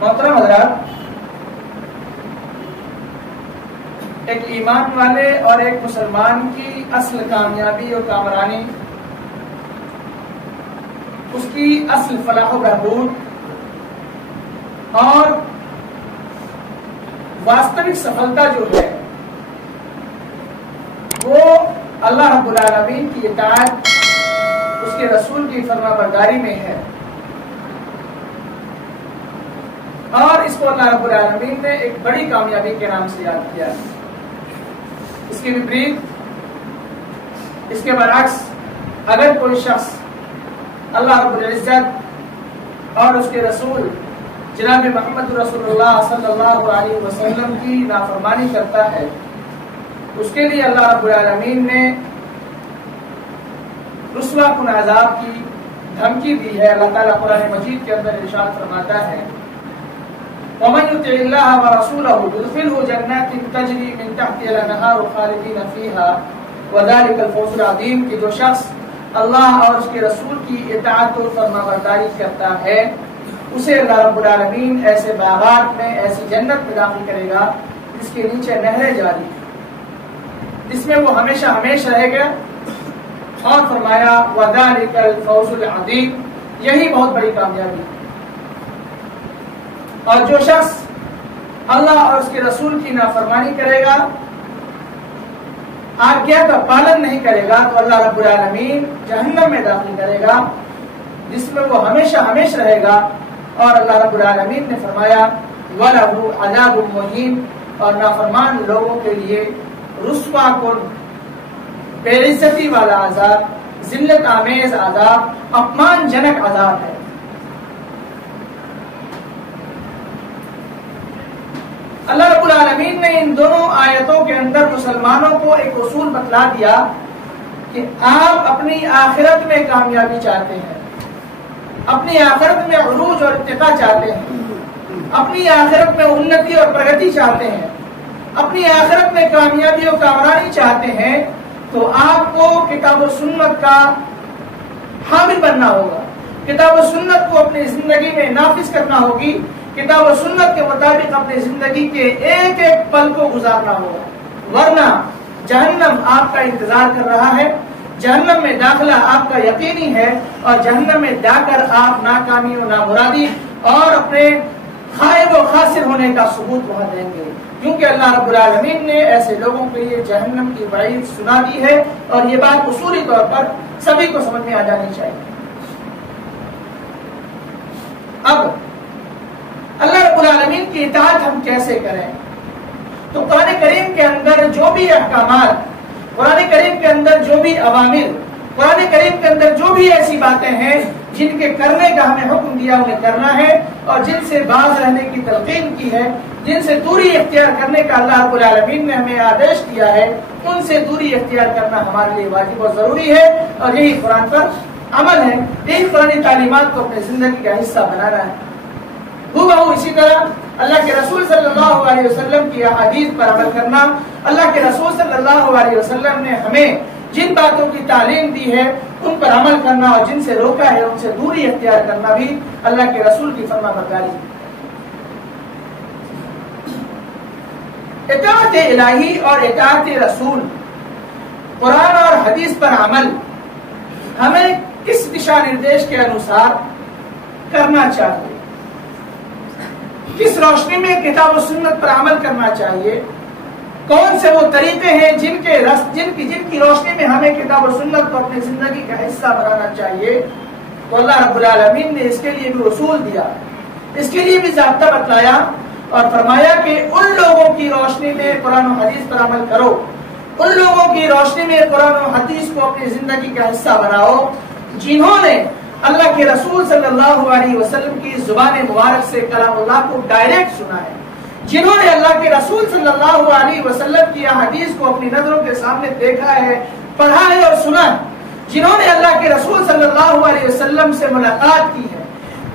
محترم حضرات، ایک ایمان والے اور ایک مسلمان کی اصل کامیابی اور کامرانی، اس کی اصل فلاح و بہبود اور واستوک سفلتا جو ہے وہ اللہ رب العالمین کی اطاعت، اس کے رسول کی فرما برداری میں ہے، اور اس کو اللہ رب العالمین نے ایک بڑی کامیابی کے نام سے یاد کیا ہے۔ اس کے وپریت، اس کے برعکس، اگر کوئی شخص اللہ رب العزت اور اس کے رسول جناب محمد رسول اللہ صلی اللہ علیہ وسلم کی نافرمانی کرتا ہے، اس کے لیے اللہ رب العالمین نے رسوا کن عذاب کی دھمکی دی ہے۔ اللہ تعالیٰ قرآن مجید کے اندر ارشاد فرماتا ہے، وَمَن يُطِعِ اللَّهَ وَرَسُولَهُ يُدْخِلْهُ جَنَّاتٍ تَجْرِي مِن تَحْتِهَا الْأَنْهَارُ خَالِدِينَ فِيهَا وَذَلِكَ الْفَوْزُ الْعَظِيمُ، کہ جو شخص اللہ اور اس کے رسول کی اطاعت اور فرمانبرداری کرتا ہے، اسے اللہ رب العالمین ایسے باغات میں، ایسی جنت میں داخل کرے گا جس کے نیچے نہریں جاری، جس میں وہ ہمیشہ ہمیشہ رہے گا، اور فرمایا وَذَلِكَ الْفَوْزُ الْعَظِيمُ، یہی بہت بڑی کامیابی ہے۔ اور جو شخص اللہ اور اس کے رسول کی نافرمانی کرے گا، آگیا کا پالن نہیں کرے گا، تو اللہ رب العالمین جہنم میں داخل کرے گا جس میں وہ ہمیشہ ہمیشہ رہے گا، اور اللہ رب العالمین نے فرمایا وَلَهُ عَذَابٌ مُهِينٌ، اور نافرمان لوگوں کے لیے رسوا کن، بے عزتی والا عذاب، ذلت آمیز عذاب، اپمان جنک عذاب ہے۔ اللہ رب العالمین نے ان دونوں آیتوں کے اندر مسلمانوں کو ایک اصول بتلا دیا کہ آپ اپنی آخرت میں کامیابی چاہتے ہیں، اپنی آخرت میں عروج اور ارتقاء چاہتے ہیں، اپنی آخرت میں انتی اور پرگتی چاہتے ہیں، اپنی آخرت میں کامیابی اور کامرانی چاہتے ہیں، تو آپ کو کتاب و سنت کا حامل بننا ہوگا، کتاب و سنت کو اپنی زندگی میں نافذ کرنا ہوگی، کتاب و سنت کے مطابق اپنی زندگی کے ایک ایک پل کو گزارنا ہوگا، ورنہ جہنم آپ کا انتظار کر رہا ہے، جہنم میں داخلہ آپ کا یقینی ہے، اور جہنم میں جا کر آپ ناکامی و نامرادی اور اپنے خائب و خاسر ہونے کا ثبوت وہاں دیں گے، کیونکہ اللہ رب العالمین نے ایسے لوگوں کے لیے جہنم کی وعید سنا دی ہے، اور یہ بات اصولی طور پر سبھی کو سمجھ میں آ جانی چاہیے۔ اب اللہ رب العالمین کی اطاعت ہم کیسے کریں؟ تو قرآن کریم کے اندر جو بھی احکامات، قرآن کریم کے اندر جو بھی اوامر، قرآن کریم کے اندر جو بھی ایسی باتیں ہیں جن کے کرنے کا ہمیں حکم دیا انہیں کرنا ہے، اور جن سے باز رہنے کی تلقین کی ہے، جن سے دوری اختیار کرنے کا اللہ رب العالمین نے ہمیں آدیش دیا ہے، ان سے دوری اختیار کرنا ہمارے لیے واجب اور ضروری ہے، اور یہی قرآن پر عمل ہے، یہی قرآن تعلیمات کو اپنی زندگی کا حصہ بنانا ہے۔ اسی طرح اللہ کے رسول صلی اللہ علیہ وسلم کی احادیث پر عمل کرنا، اللہ کے رسول صلی اللہ علیہ وسلم نے ہمیں جن باتوں کی تعلیم دی ہے ان پر عمل کرنا، اور جن سے روکا ہے ان سے دوری اختیار کرنا بھی اللہ کے رسول کی فرما برداری ہے۔ اطاعت الہی اور اطاعت رسول، قرآن اور حدیث پر عمل ہمیں کس دشا نردیش کے انوسار کرنا چاہیے، کس روشنی میں کتاب و سنت پر عمل کرنا چاہیے، کون سے وہ طریقے ہیں جن کی روشنی میں ہمیں کتاب و سنت کو اپنی زندگی کا حصہ بنانا چاہیے، تو اللہ رب العالمین نے اس کے لیے بھی اصول دیا، اس کے لیے بھی ضابطہ بتلایا، اور فرمایا کہ ان لوگوں کی روشنی میں قرآن و حدیث پر عمل کرو، ان لوگوں کی روشنی میں قرآن و حدیث کو اپنی زندگی کا حصہ بناؤ جنہوں نے اللہ کے رسول صلی اللہ علیہ وسلم کی زبان مبارک سے کلام اللہ کو ڈائریکٹ سنا ہے، جنہوں نے اللہ کے رسول صلی اللہ علیہ وسلم کی حدیث کو اپنی نظروں کے سامنے دیکھا ہے، پڑھا ہے اور سنا ہے، جنہوں نے اللہ کے رسول صلی اللہ علیہ وسلم سے ملاقات کی ہے،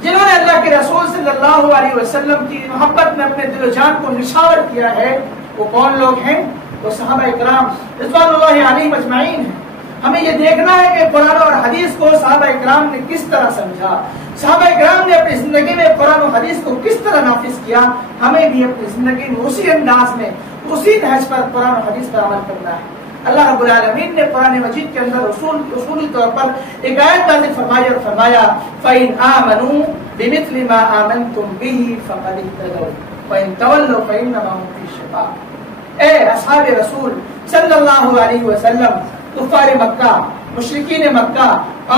جنہوں نے اللہ کے رسول صلی اللہ علیہ وسلم کی محبت میں اپنے دل و جان کو نشاور کیا ہے، وہ کون لوگ ہیں؟ وہ صحابہ اکرام رضوان اللہ علیہم اجمعین ہیں۔ ہمیں یہ دیکھنا ہے کہ قرآن اور حدیث کو صحابہ اکرام نے کس طرح سمجھا، صحابہ کرام نے اپنی زندگی میں قرآن و حدیث کو کس طرح نافذ کیا، ہمیں بھی اپنی زندگی میں اسی انداز میں اسی نہج پر قرآن و حدیث پر عمل کرنا ہے۔ اللہ رب العالمین نے قرآن مجید کے اندر اصولی طور پر ایک آیت نازل فرمائی اور فرمایا فَإِنْ آمَنُوا بِمِثْلِ مَا آمَنْتُمْ بِهِ فَقَدِ اهْتَدَوْا وَإِنْ تَوَلَّوْا فَإِنَّمَا هُمْ فِي شِقَاقٍ۔ اے اصحاب رسول صلی اللہ علیہ وسلم، کفار مکہ، مشرکین مکہ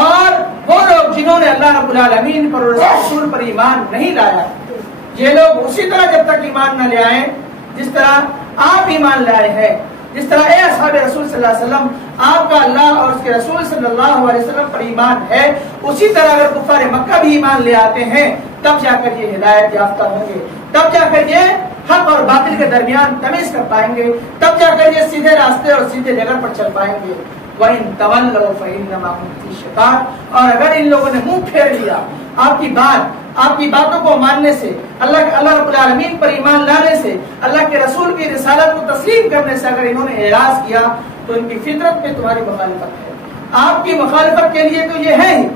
اور وہ لوگ جنہوں نے اللہ رب العالمین پر اور رسول پر ایمان نہیں لایا، یہ لوگ اسی طرح جب تک ایمان نہ لے آئیں جس طرح آپ ایمان لائے ہیں، جس طرح اے اصحاب رسول صلی اللہ علیہ وسلم آپ کا اللہ اور اس کے رسول صلی اللہ علیہ وسلم پر ایمان ہے، اسی طرح اگر کفار مکہ بھی ایمان لے آتے ہیں تب جا کر یہ ہدایت یافتہ ہوں گے، تب جا کر یہ حق اور باطل کے درمیان تمیز کر پائیں گے، تب جا کر یہ سیدھے راستے اور سیدھے جگہ پر چل پائیں گے۔ وَإِن تَوَلَّوْا فَإِنَّمَا هُمْ فِي شِقَاقٍ، اور اگر ان لوگوں نے منہ پھیر لیا آپ کی باتوں کو ماننے سے، اللہ رب العالمین پر ایمان لانے سے، اللہ کے رسول کی رسالت کو تسلیم کرنے سے اگر انہوں نے اعراض کیا تو ان کی فطرت میں تمہاری مخالفت ہے، آپ کی مخالفت کے لیے تو یہ ہے ہی۔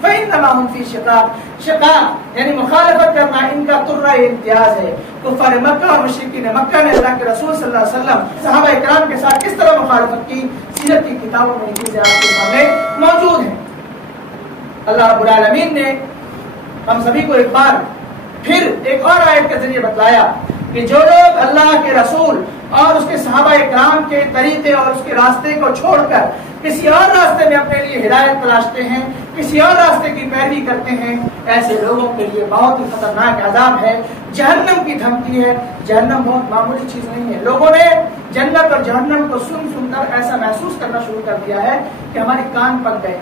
فَإِنَّمَا هُمْ فِي شِقَاقٍ یعنی مخالفت کرنا ان کا ترہ امتیاز ہے۔ کفار مکہ اور مشرکین مکہ نے اللہ کے رسول صلی اللہ علیہ وسلم صحابہ کرام کے ساتھ کس طرح مخالفت کی، سیرت کی کتابوں میں یہ چیزیں آپ کے سامنے موجود ہیں۔ اللہ رب العالمین نے ہم سبھی کو ایک بار پھر ایک اور آیت کے ذریعے بتلایا کہ جو لوگ اللہ کے رسول اور اس کے صحابہ کرام کے طریقے اور اس کے راستے کو چھوڑ کر کسی اور راستے میں اپنے لیے ہدایت تلاشتے ہیں، کسی اور راستے کی پیروی کرتے ہیں، ایسے لوگوں کے لیے بہت ہی خطرناک عذاب ہے، جہنم کی دھمکی ہے۔ جہنم بہت معمولی چیز نہیں ہے۔ لوگوں نے جنت اور جہنم کو سن کر ایسا محسوس کرنا شروع کر دیا ہے کہ ہمارے کان پک گئے۔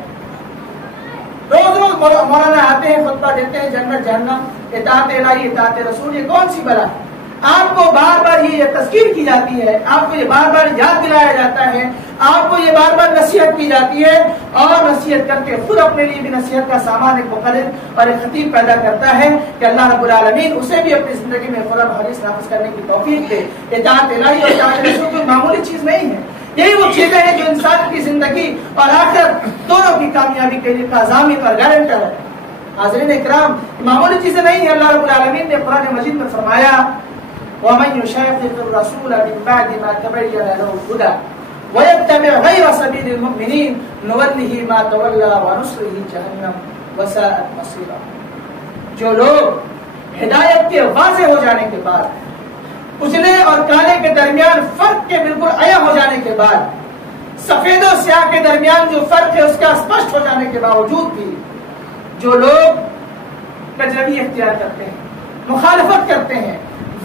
روز مولانا آتے ہیں، خطبہ دیتے ہیں، جنت جہنم، اطاعت الہی اطاعت رسول، یہ کون سی بلا ہے؟ آپ کو بار بار یہ تذکیر کی جاتی ہے، آپ کو یہ بار بار یاد دلایا جاتا ہے، آپ کو یہ بار بار نصیحت کی جاتی ہے، اور نصیحت کر کے خود اپنے لیے بھی نصیحت کا سامان ایک مقرر اور ایک خطیب پیدا کرتا ہے کہ اللہ رب العالمین اسے بھی اپنی زندگی میں قرآن حدیث نافذ کرنے کی توفیق دے۔ اطاعت الہی اور اطاعت رسول کوئی معمولی چیز نہیں ہے، یہی وہ چیزیں ہیں جو انسان کی زندگی اور آخرت دونوں کی کامیابی کے لیے ضامن اور گارنٹر ہے۔ حاضرین اکرام، معمولی چیزیں نہیں ہیں۔ اللہ رب العالمین نے قرآن مجید میں فرمایا وَمَن يُشَاقِقِ الرَّسُولَ مِن بَعْدِ مَا تَبَيَّنَ لَهُ الْهُدَى وَيَتَّبِعْ غَيْرَ سَبِيلِ الْمُؤْمِنِينَ نُوَلِّهِ مَا تَوَلَّىٰ وَنُصْلِهِ جَهَنَّمَ وَسَاءَتْ مَصِيرًا۔ جو لوگ ہدایت کے واضح ہو جانے کے بعد، اجلے اور کالے کے درمیان فرق کے بالکل عیا ہو جانے کے بعد، سفید و سیاہ کے درمیان جو فرق ہے اس کا اسپشٹ ہو جانے کے باوجود بھی جو لوگ تجربی اختیار کرتے ہیں، مخالفت کرتے ہیں،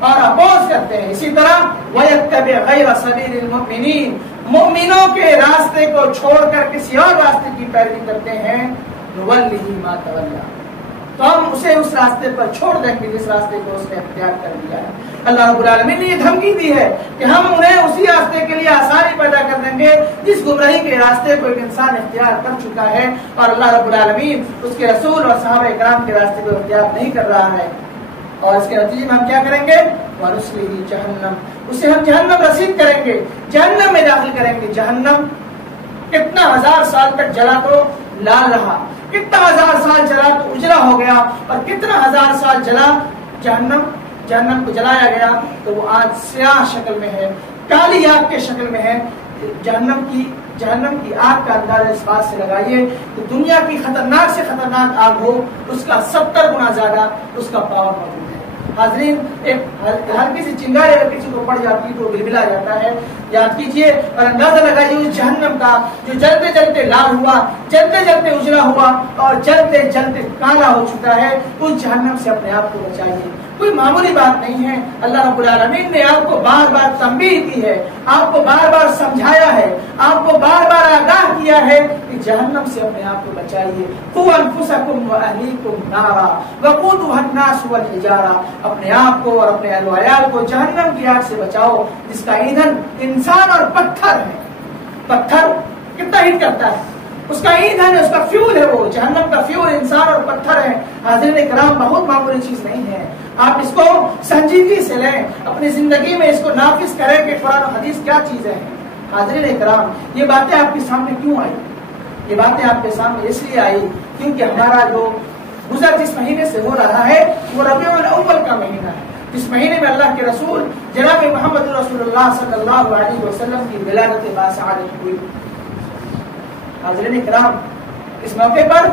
اور اپوز کرتے ہیں، اسی طرح وَيَتَّبِعْ غَيْرَ سَبِيلِ الْمُؤْمِنِينَ مومنوں کے راستے کو چھوڑ کر کسی اور راستے کی پیروی کرتے ہیں، نُوَلِّهِ مَا تَوَلَّىٰ تو ہم اسے اس راستے پر چھوڑ دیں گے جس راستے کو اس نے اختیار کر لیا ہے۔ اللہ رب العالمین نے یہ دھمکی دی ہے کہ ہم انہیں اسی راستے کے لیے آسانی پیدا کر دیں گے جس گمراہی کے راستے کو ایک انسان اختیار کر چکا ہے، اور اللہ رب العالمین اس کے رسول اور صحابہ کرام کے راستے کو اختیار نہیں کر رہا ہے، اور اس کے نتیجے میں ہم کیا کریں گے؟ وَنُصْلِهِ جَهَنَّمَ اسے ہم جہنم رسید کریں گے، جہنم میں داخل کریں گے۔ جہنم کتنا ہزار سال تک جلا تو لال رہا، کتنا ہزار سال جلا تو اجلا ہو گیا، اور کتنا ہزار سال جلا جہنم کو جلایا گیا تو وہ آج سیاہ شکل میں ہے، کالی آگ کے شکل میں ہے۔ جہنم کی آگ کا اندازہ اس بات سے لگائیے کہ دنیا کی خطرناک سے خطرناک آگ ہو اس کا 70 گنا زیادہ اس کا پاور موجود ہے۔ حاضرین، ایک ہلکی سی چنگاری اگر کسی کو پڑ جاتی ہے تو بلبلا جاتا ہے۔ یاد کیجئے اور اندازہ لگائیے اس جہنم کا جو جلتے جلتے لال ہوا، جلتے جلتے اجلا ہوا اور جلتے جلتے کالا ہو چکا ہے، اس جہنم سے اپنے آپ کو بچائیے۔ کوئی معمولی بات نہیں ہے۔ اللہ رب العالمین نے آپ کو بار بار تنبیہ کی ہے، آپ کو بار بار سمجھایا ہے، آپ کو بار بار آگاہ کیا ہے کہ جہنم سے اپنے آپ کو بچائیے۔ قُوْا أَنفُسَكُمْ وَأَهْلِيكُمْ نَارًا وَقُودُهَا النَّاسُ وَالْحِجَارَةُ اپنے آپ کو اور اپنے اہل و عیال کو جہنم کی آگ سے بچاؤ جس کا ایندھن انسان اور پتھر ہے۔ پتھر کتنا ہیٹ کرتا ہے، اس کا ایندھن ہے، اس کا فیول ہے، وہ جہنم کا فیول انسان اور پتھر ہے۔ حاضرین کرام، بہت معمولی چیز نہیں ہے، آپ اس کو سنجیدگی سے لیں، اپنی زندگی میں اس کو نافذ کریں کہ قرآن و حدیث کیا چیز ہے۔ حاضرین کرام، یہ باتیں آپ کے سامنے کیوں آئی؟ یہ باتیں آپ کے سامنے اس لیے آئی کیونکہ ہمارا جو گزر جس مہینے سے ہو رہا ہے وہ ربیع الاول کا مہینہ ہے، جس مہینے میں اللہ کے رسول جناب محمد رسول اللہ صلی اللہ علیہ وسلم کی ولادت باسعادت ہوئی۔ حاضرین کرام، اس موقع پر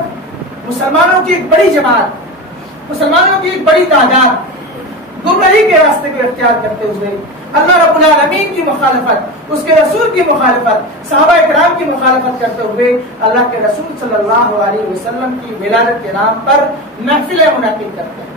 مسلمانوں کی ایک بڑی جماعت، مسلمانوں کی ایک بڑی تعداد گمراہی کے راستے کو اختیار کرتے ہوئے اللہ رب العالمین کی مخالفت، اس کے رسول کی مخالفت، صحابہ کرام کی مخالفت کرتے ہوئے اللہ کے رسول صلی اللہ علیہ وسلم کی ولادت کے نام پر محفلیں منعقد کرتے ہیں۔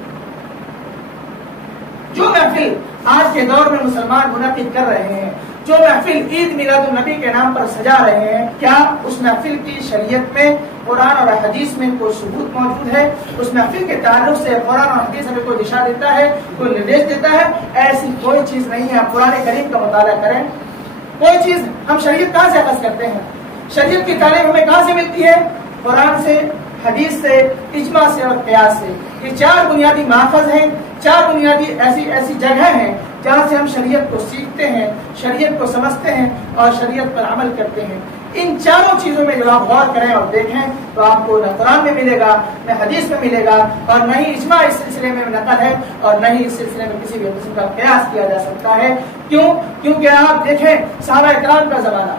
جو محفل آج کے دور میں مسلمان منعقد کر رہے ہیں، جو محفل عید میلاد النبی کے نام پر سجا رہے ہیں، کیا اس محفل کی شریعت میں قرآن اور حدیث میں کوئی ثبوت موجود ہے؟ اس محفل کے تعلق سے قرآن اور حدیث ہمیں کوئی دشا دیتا ہے، کوئی نردیش دیتا ہے؟ ایسی کوئی چیز نہیں ہے۔ آپ قرآن کریم کا مطالعہ کریں، کوئی چیز ہم شریعت کہاں سے اخذ کرتے ہیں؟ شریعت کی تعلیم ہمیں کہاں سے ملتی ہے؟ قرآن سے، حدیث سے، اجماع سے اور قیاس سے۔ یہ چار بنیادی ماخذ ہیں، چار بنیادی ایسی جگہ ہیں جہاں سے ہم شریعت کو سیکھتے ہیں، شریعت کو سمجھتے ہیں اور شریعت پر عمل کرتے ہیں۔ ان چاروں چیزوں میں جب آپ غور کریں اور دیکھیں تو آپ کو نہ قرآن میں ملے گا، نہ حدیث میں ملے گا، اور نہ ہی اجماع اس سلسلے میں نقل ہے، اور نہ ہی اس سلسلے میں کسی بھی قسم کا قیاس کیا جا سکتا ہے۔ کیوں؟ کیونکہ آپ دیکھیں صحابہ کرام کا زمانہ،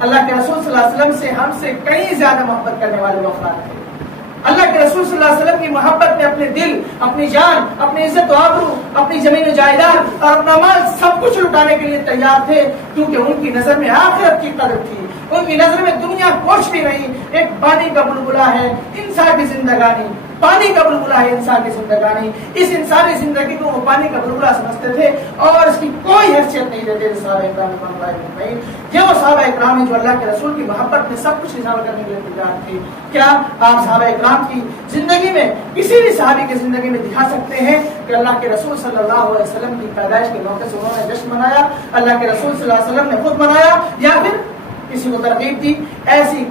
اللہ کے رسول صلی اللہ علیہ وسلم سے ہم سے کئی زیادہ محبت کرنے والے افراد تھے۔ اللہ کے رسول صلی اللہ علیہ وسلم کی محبت میں اپنے دل، اپنی جان، اپنی عزت و آبرو، اپنی زمین و جائیداد اور اپنا مال سب کچھ لٹانے کے لیے تیار تھے، کیونکہ ان کی نظر میں آخرت کی قدر تھی، ان کی نظر میں دنیا کچھ بھی نہیں، ایک پانی کا بلبلہ ہے انسان کی زندگانی، پانی کا بلبلہ ہے انسان کی زندگانی۔ اس انسانی زندگی کو وہ پانی کا بلبلہ سمجھتے تھے اور اس کی کوئی حیثیت نہیں دیتے تھے صحابہ اکرام۔ یہ وہ صحابہ اکرام ہیں جو اللہ کے رسول کی محبت میں سب کچھ اظہار کرنے کے لیے تیار تھے۔ کیا آپ صحابہ اکرام کی زندگی میں کسی بھی صحابی کی زندگی میں دکھا سکتے ہیں کہ اللہ کے رسول صلی اللہ علیہ وسلم کی پیدائش کے موقع سے انہوں نے جشن منایا، اللہ کے رسول صلی اللہ علیہ وسلم نے خود منایا یا پھر کسی کو ترغیب دی؟ ایسی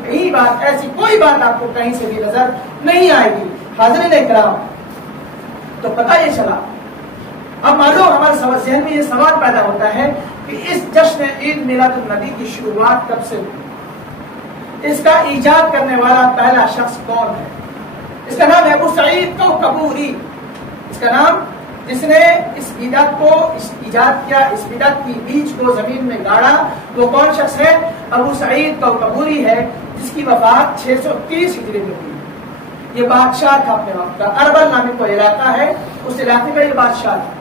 کوئی بات آپ کو کہیں سے بھی نظر نہیں آئے گی۔ حاضرین اکرام، تو پتہ یہ چلا، اب معلوم ہمارے ذہن میں یہ سوال پیدا ہوتا ہے کہ اس جشن عید میلاد النبی کی شروعات کب سے ہوئی؟ اس کا ایجاد کرنے والا پہلا شخص کون ہے؟ اس کا نام ہے ابو سعید کوکبوری۔ اس کا نام، جس نے اس بدعت کو ایجاد کیا، اس بدعت کی بیج کو زمین میں گاڑا، وہ کون شخص ہے؟ ابو سعید کوکبوری ہے، جس کی وفات 630 ہجری میں ہوئی۔ یہ بادشاہ تھا اپنے وقت کا، اربل نامی کوئی علاقہ ہے، اس علاقے کا یہ بادشاہ تھا۔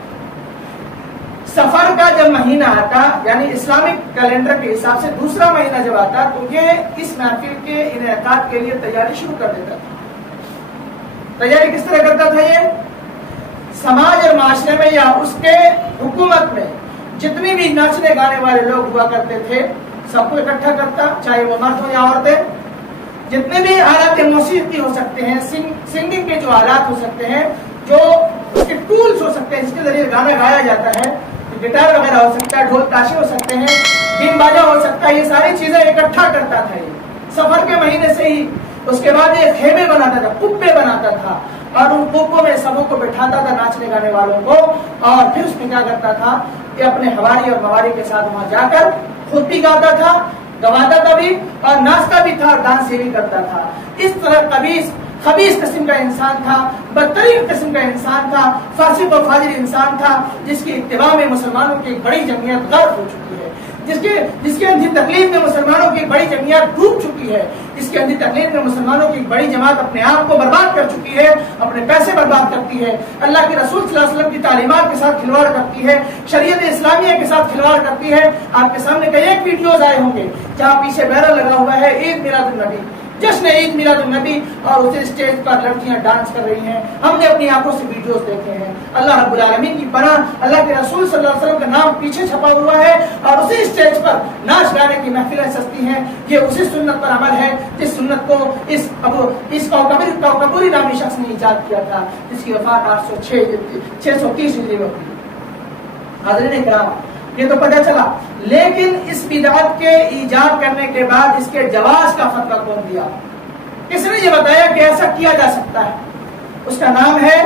سفر کا جب مہینہ آتا، یعنی اسلامک کیلنڈر کے حساب سے دوسرا مہینہ جب آتا، تو یہ اس محفل کے انعقاد کے لیے تیاری شروع کر دیتا تھا۔ تیاری کس طرح کرتا تھا؟ یہ سماج اور معاشرے میں یا اس کے حکومت میں جتنی بھی ناچنے گانے والے لوگ ہوا کرتے تھے سب کو اکٹھا کرتا، چاہے وہ مرد ہو یا عورتیں، جتنے بھی آلات موسیقی ہو سکتے ہیں، سنگنگ کے جو آلات ہو سکتے ہیں، جو اس کے ٹولز ہو سکتے ہیں جس کے ذریعے گانا گایا جاتا ہے، گٹار وغیرہ ہو سکتا ہے، ڈھول تاشے ہو سکتے ہیں، بین باجا ہو سکتا ہے، یہ ساری چیزیں اکٹھا کرتا تھا یہ سفر کے مہینے سے ہی۔ اس کے بعد یہ خیمے بناتا تھا، کپے بناتا تھا، اور ان کپوں میں سبوں کو بٹھاتا تھا، ناچنے گانے والوں کو، اور پھر اس میں کیا کرتا تھا کہ اپنے ہواری اور مواری کے ساتھ وہاں جا کر خود بھی گاتا تھا، گواتا تھا بھی، اور ناچتا بھی تھا، اور ڈانس بھی کرتا تھا۔ اس طرح خبیث قسم کا انسان تھا، بدترین قسم کا انسان تھا، فاسق و فاجر انسان تھا، جس کی اتباع میں مسلمانوں کی ایک بڑی جمعیت غرق ہو چکی ہے، جس کے اندھی تکلیف میں مسلمانوں کی ایک بڑی جمعیت ڈوب چکی ہے، جس کے اندھی تکلیف میں مسلمانوں کی ایک بڑی جماعت اپنے آپ کو برباد کر چکی ہے، اپنے پیسے برباد کرتی ہے، اللہ کے رسول صلی اللہ علیہ وسلم کی تعلیمات کے ساتھ کھلواڑ کرتی ہے، شریعت اسلامیہ کے ساتھ کھلواڑ کرتی ہے۔ آپ کے سامنے کئی ایک ویڈیوز آئے ہوں گے جہاں پیچھے بیرر لگا ہوا ہے عید میلاد النبی، جشن عید میلاد النبی، اور اسے اسٹیج پر لڑکیاں ڈانس کر رہی ہیں۔ ہم نے اپنی آنکھوں سے ویڈیوز دیکھے ہیں۔ اللہ رب العالمین کی پناہ، اللہ کے رسول صلی اللہ علیہ وسلم کا نام پیچھے چھپا ہوا ہے، اور اسی اسٹیج پر ناچ گانے کی محفلیں سجتی ہیں۔ یہ اسی سنت پر عمل ہے جس سنت کو اس کوکبوری نامی شخص نے ایجاد کیا تھا، جس کی وفات 630 ہجری میں ہوئی۔ حاضرین کرام، یہ تو پتہ چلا، لیکن اس بدعت کے ایجاد کرنے کے بعد اس کے جواز کا فتویٰ کون دیا؟ کس نے یہ بتایا کہ ایسا کیا جا سکتا ہے؟ اس کا نام ہے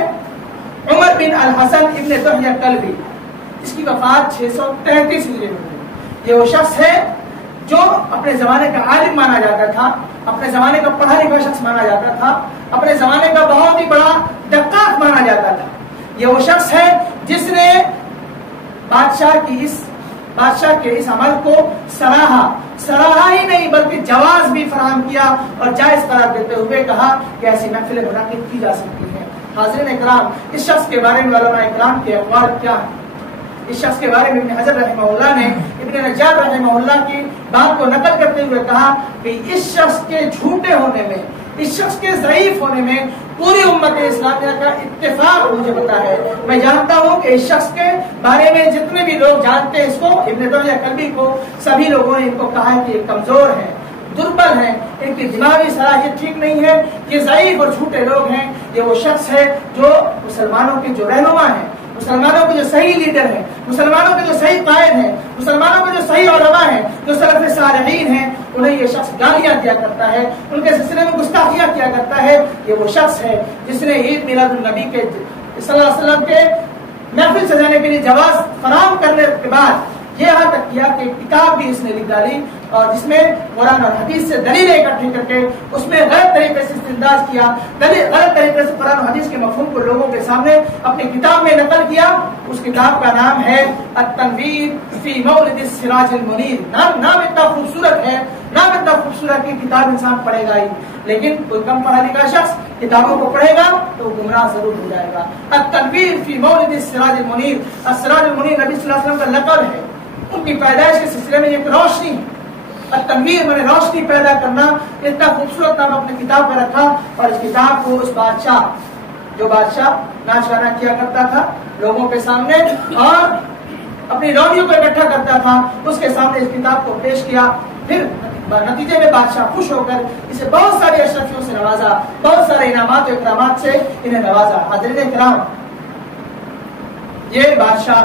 عمر بن الحسن ابن طہیہ کلبی، اس کی وفات 633 ہجری میں ہوئی۔ یہ وہ شخص ہے جو اپنے زمانے کا عالم مانا جاتا تھا، اپنے زمانے کا پڑھا لکھا شخص مانا جاتا تھا، اپنے زمانے کا بہت ہی بڑا دقاق مانا جاتا تھا، یہ وہ شخص ہے جس نے بادشاہ کے اس عمل کو سراہا ہی نہیں بلکہ جواز بھی فراہم کیا اور جائز قرار دیتے ہوئے کہا کہ ایسی محفلیں منعقد کی جا سکتی ہیں۔ حاضرین اکرام، اس شخص کے بارے میں علماء اکرام کے اقوال کیا ہیں؟ اس شخص کے بارے میں ابن حجر رحمہ اللہ نے ابن نجار رحمہ اللہ کی بات کو نقل کرتے ہوئے کہا کہ اس شخص کے جھوٹے ہونے میں، اس شخص کے ضعیف ہونے میں پوری امت اسلامیہ کا اتفاق مجھے پتا ہے۔ میں جانتا ہوں کہ اس شخص کے بارے میں جتنے بھی لوگ جانتے ہیں اس کو، ابن دنیا کلبی کو، سبھی لوگوں نے ان کو کہا ہے کہ یہ کمزور ہے، دربل ہے، ان کی دماغی صلاحیت ٹھیک نہیں ہے، یہ ضعیف اور جھوٹے لوگ ہیں۔ یہ وہ شخص ہے جو مسلمانوں کے جو رہنما ہیں، مسلمانوں کے جو صحیح لیڈر ہیں، مسلمانوں کے جو صحیح قائد ہیں، مسلمانوں کے جو صحیح علماء ہیں، جو سلف صالحین ہیں، انہیں یہ شخص گالیاں دیا کرتا ہے، ان کے سلسلے میں گستاخیاں کیا کرتا ہے۔ یہ وہ شخص ہے جس نے عید میلاد النبی کے صلی اللہ علیہ وسلم کے محفل سجانے کے لیے جواز فراہم کرنے کے بعد یہ یہاں تک کیا کہ کتاب بھی اس نے لکھ ڈالی اور جس میں قرآن اور حدیث سے دلیلیں اکٹھی کر کے اس میں غلط طریقے سے استنداز کیا، غلط طریقے سے قرآن اور حدیث کے مفہوم کو لوگوں کے سامنے اپنی کتاب میں نقل کیا۔ اس کتاب کا نام ہے التنویر فی مولد السراج المنیر۔ نام اتنا خوبصورت ہے، نام اتنا خوبصورت کی کتاب انسان پڑھے گا ہی، لیکن کوئی کم پڑھا لکھا شخص کتابوں کو پڑھے گا تو گمراہ ضرور ہو جائے گا۔ التنویر فی مولد السراج المنیر، السراج المنیر نبی صلی اللہ علیہ وسلم کا لقب ہے، ان کی پیدائش کے سلسلے میں ایک روشنی ہے۔ التنویر میں روشنی پیدا کرنا، اتنا خوبصورت نام اپنی کتاب میں رکھا اور اس کتاب کو اس بادشاہ ناچ گانا کیا کرتا تھا لوگوں کے سامنے اور اپنی رونیوں کو اکٹھا کرتا تھا، اس کے سامنے اس کتاب کو پیش کیا، پھر نتیجے میں بادشاہ خوش ہو کر اسے بہت ساری اشرفیوں سے نوازا، بہت سارے انعامات و اکرامات سے انہیں نوازا۔ حاضرین کرام، یہ بادشاہ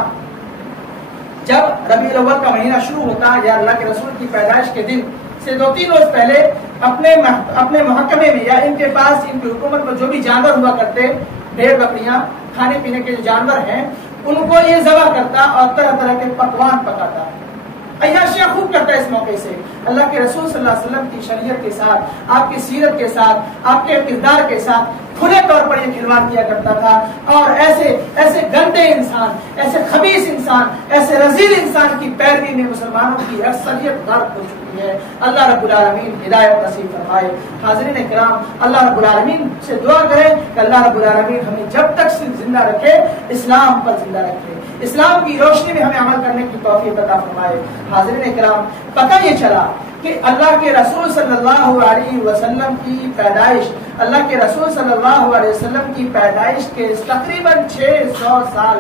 جب ربیع الاول کا مہینہ شروع ہوتا یا اللہ کے رسول کی پیدائش کے دن سے 2-3 روز پہلے اپنے محکمے میں یا ان کے پاس، ان کی حکومت میں جو بھی جانور ہوا کرتے، بھیڑ بکریاں، کھانے پینے کے جو جانور ہیں، ان کو یہ ذبح کرتا اور طرح طرح کے پکوان پکاتا ہے، عیاشیاں خوب کرتا ہے۔ اس موقع سے اللہ کے رسول صلی اللہ علیہ وسلم کی شریعت کے ساتھ، آپ کی سیرت کے ساتھ، آپ کے کردار کے ساتھ کھلے طور پر یہ کھلواڑ کیا کرتا تھا اور ایسے گندے انسان، ایسے خبیث انسان، ایسے رذیل انسان کی پیروی میں مسلمانوں کی اکثریت غرق ہو چکی ہے۔ اللہ رب العالمین ہدایت نصیب فرمائے۔ حاضرین کرام، اللہ رب العالمین سے دعا کریں کہ اللہ رب العالمین ہمیں جب تک زندہ رکھے اسلام پر زندہ رکھے، اسلام کی روشنی میں ہمیں عمل کرنے کی توفیق عطا فرمائے۔ حاضرین کرام، پتہ یہ چلا کہ اللہ کے رسول صلی اللہ علیہ وسلم کی پیدائش، اللہ کے رسول صلی اللہ علیہ وسلم کی پیدائش کے تقریباً 600 سال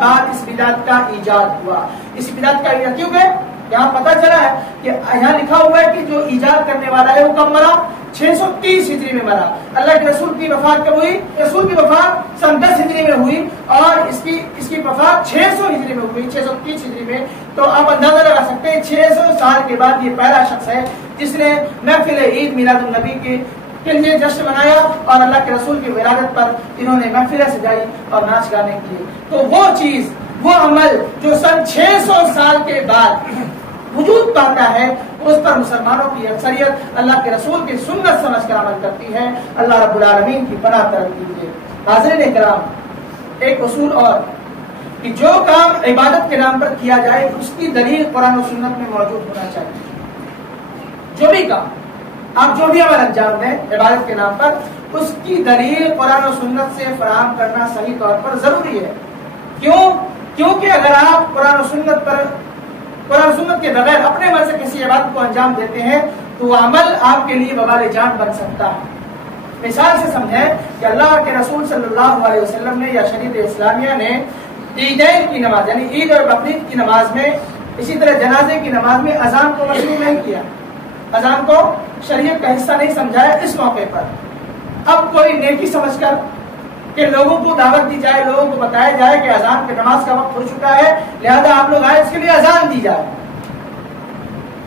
بعد اس بدعت کا ایجاد ہوا۔ اس بدعت کا ایجاد کیوں کہ یہاں پتہ چلا ہے کہ یہاں لکھا ہوا ہے کہ جو ایجاد کرنے والا ہے وہ کب مرا؟ 630 ہجری میں مرا۔ اللہ کے رسول کی وفات کب ہوئی؟ رسول کی وفات سن 10 ہجری میں ہوئی اور اس کی وفات 600 ہجری میں ہوئی، 630 ہجری میں۔ تو آپ اندازہ لگا سکتے ہیں 600 سال کے بعد یہ پہلا شخص ہے جس نے محفل عید میلاد النبی کے لیے جشن منایا اور اللہ کے رسول کی ولادت پر انہوں نے محفلیں سجائی اور ناچ گانے کیے۔ تو وہ چیز، وہ عمل جو سن 600 سال کے بعد وجود پاتا ہے، اس پر مسلمانوں کی اکثریت اللہ کے رسول کی سنت سمجھ کر عمل کرتی ہے۔ اللہ رب العالمین کی پناہ طلب کیجیے۔ حاضرین کرام، ایک اصول اور کہ جو کام عبادت کے نام پر کیا جائے اس کی دلیل قرآن و سنت میں موجود ہونا چاہیے۔ جو بھی کام، آپ جو بھی عمل انجام دیں عبادت کے نام پر، اس کی دلیل قرآن و سنت سے فراہم کرنا صحیح طور پر ضروری ہے۔ کیونکہ اگر آپ قرآن و سنت کے بغیر اپنے من سے کسی عبادت کو انجام دیتے ہیں تو وہ عمل آپ کے لیے وبال جان بن سکتا ہے۔ مثال سے سمجھیں کہ اللہ کے رسول صلی اللہ علیہ وسلم نے یا شریعت اسلامیہ نے عیدین کی نماز یعنی عید اور بقرعید کی نماز میں، اسی طرح جنازے کی نماز میں اذان کو مشروع نہیں کیا، اذان کو شریعت کا حصہ نہیں سمجھایا۔ اس موقع پر اب کوئی نیکی سمجھ کر کہ لوگوں کو دعوت دی جائے، لوگوں کو بتایا جائے کہ اذان کی نماز کا وقت ہو چکا ہے، لہذا آپ لوگ آئے، اس کے لیے اذان دی جائے،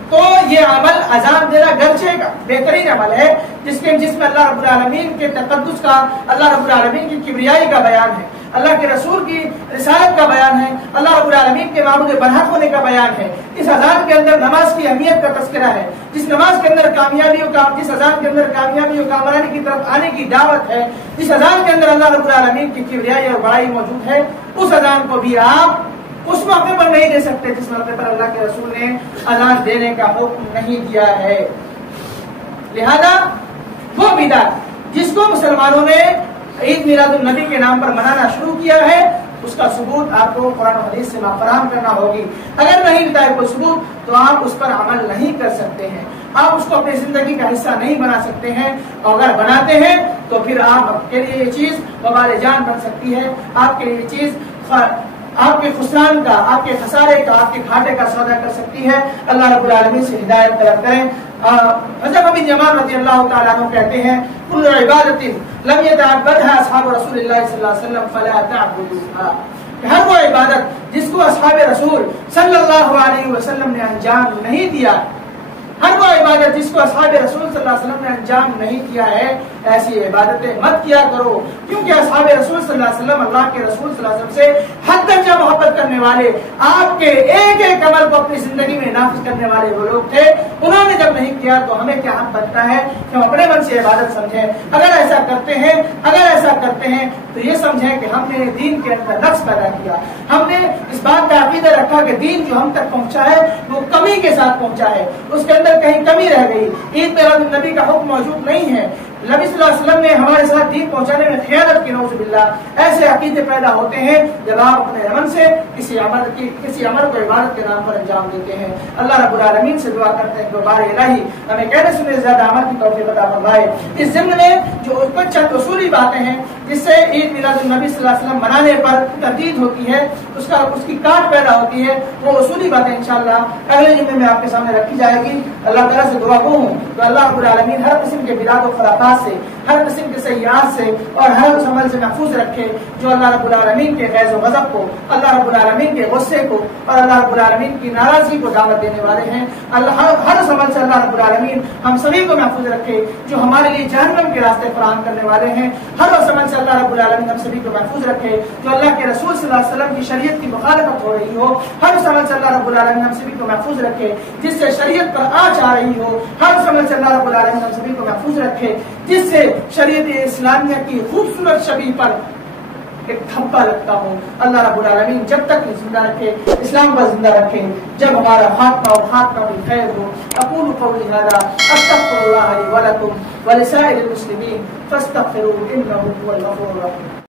تو یہ عمل اذان دینا گرچہ ایک بہترین عمل ہے جس میں اللہ رب العالمین کے تقدس کا، اللہ رب العالمین کی کبریائی کا بیان ہے، اللہ کے رسول کی رسالت کا بیان ہے، اللہ رب العالمین کے معبود برحق ہونے کا بیان ہے۔ اس اذان کے اندر نماز کی اہمیت کا تذکرہ ہے، جس نماز کے اندر جس اذان کے اندر کامیابی و کامرانی کی طرف آنے کی دعوت ہے، جس اذان کے اندر اللہ رب العالمین کی کبریائی اور بڑائی موجود ہے، اس اذان کو بھی آپ اس موقع پر نہیں دے سکتے جس موقع پر اللہ کے رسول نے اذان دینے کا حکم نہیں دیا ہے۔ لہذا وہ بدعت جس کو مسلمانوں نے عید میلاد النبی کے نام پر منانا شروع کیا ہے، اس کا ثبوت آپ کو قرآن و حدیث سے فراہم کرنا ہوگی۔ اگر نہیں ملتا ہے کوئی ثبوت تو آپ اس پر عمل نہیں کر سکتے ہیں، آپ اس کو اپنی زندگی کا حصہ نہیں بنا سکتے ہیں، اور اگر بناتے ہیں تو پھر آپ کے لیے یہ چیز وبال جان بن سکتی ہے، آپ کے لیے یہ چیز آپ کے خسران کا، آپ کے خسارے کا، آپ کے گھاٹے کا سودا کر سکتی ہے۔ اللہ رب العالمین سے ہدایت طلب کریں۔ حضرت ابن جمال رضی اللہ تعالیٰ عنہ کہتے ہیں کل عبادت لم يتعبدها اصحاب رسول اللہ صلی اللہ علیہ وسلم فلا تعبدوها، ہر وہ عبادت جس کو اصحاب رسول صلی اللہ علیہ وسلم نے انجام نہیں دیا، ہر وہ عبادت جس کو اصحاب رسول صلی اللہ علیہ وسلم نے انجام نہیں کیا ہے، ایسی عبادتیں مت کیا کرو، کیونکہ اصحاب رسول صلی اللہ علیہ وسلم اللہ کے رسول صلی اللہ علیہ وسلم سے حد درجہ محبت کرنے والے، آپ کے ایک ایک عمل کو اپنی زندگی میں نافذ کرنے والے وہ لوگ تھے۔ انہوں نے جب نہیں کیا تو ہمیں کیا حق بنتا ہے کہ ہم اپنے من سے عبادت سمجھیں؟ اگر ایسا کرتے ہیں تو یہ سمجھیں کہ ہم نے دین کے اندر نقص پیدا کیا، ہم نے اس بات کا عقیدہ رکھا کہ دین جو ہم تک پہنچا ہے وہ کمی کے ساتھ پہنچا ہے، اس کے اندر کہیں کمی رہ گئی، عید میلاد النبی کا حکم موجود نہیں ہے، نبی صلی اللہ علیہ وسلم نے ہمارے ساتھ دین پہنچانے میں خیانت کی، نعوذ باللہ۔ ایسے عقیدے پیدا ہوتے ہیں جب آپ اپنے عمل سے کسی عمل کو عبادت کے نام پر انجام دیتے ہیں۔ اللہ رب العالمین سے دعا کرتے ہیں کہ بار الہی ہمیں کہنے سننے سے زیادہ عمل کی توفیق عطا فرمائے۔ اس ضمن میں جو کچھ چند اصولی باتیں ہیں جس سے عید میلاد النبی صلی اللہ علیہ وسلم منانے پر تردید ہوتی ہے، اس کی کاٹ پیدا ہوتی ہے، وہ اصولی باتیں انشاءاللہ اگلے جمعے میں آپ کے سامنے رکھی جائے گی۔ اللہ تعالیٰ سے دعا ہوں تو اللہ رب العالمین ہر قسم کے بدعات و خرافات سے، ہر قسم کے سیئات سے اور ہر اس عمل سے محفوظ رکھے جو اللہ رب العالمین کے غیظ و غضب کو، اللہ رب العالمین کے غصے کو اور اللہ رب العالمین کی ناراضگی کو دعوت دینے والے ہیں۔ ہر اس عمل سے اللہ رب العالمین ہم سبھی کو محفوظ رکھے جو ہمارے لیے جہنم کے راستے فراہم کرنے والے ہیں۔ ہر اس عمل سے اللہ رب العالمین ہم سبھی کو محفوظ رکھے جو اللہ کے رسول صلی اللہ علیہ وسلم کی شریعت کی مخالفت ہو رہی ہو۔ ہر اس عمل سے اللہ رب العالمین ہم سبھی کو محفوظ رکھے جس سے شریعت پر آنچ آ رہی ہو۔ ہر اس عمل سے اللہ رب العالمین ہم سبھی کو محفوظ رکھے جس سے شریعت اسلامیہ کی خوبصورت شبیہ پر ایک دھبا لگتا ہو۔ اللہ رب العالمین جب تک زندہ رکھے، اسلام پر زندہ رکھے، جب ہمارا خاتمہ اور خاتمہ بھی خیر ہو۔ اقول قولی ھذا استغفر اللہ لی ولکم ولسائر المسلمین فاستغفروہ انہ هو الغفور الرحیم۔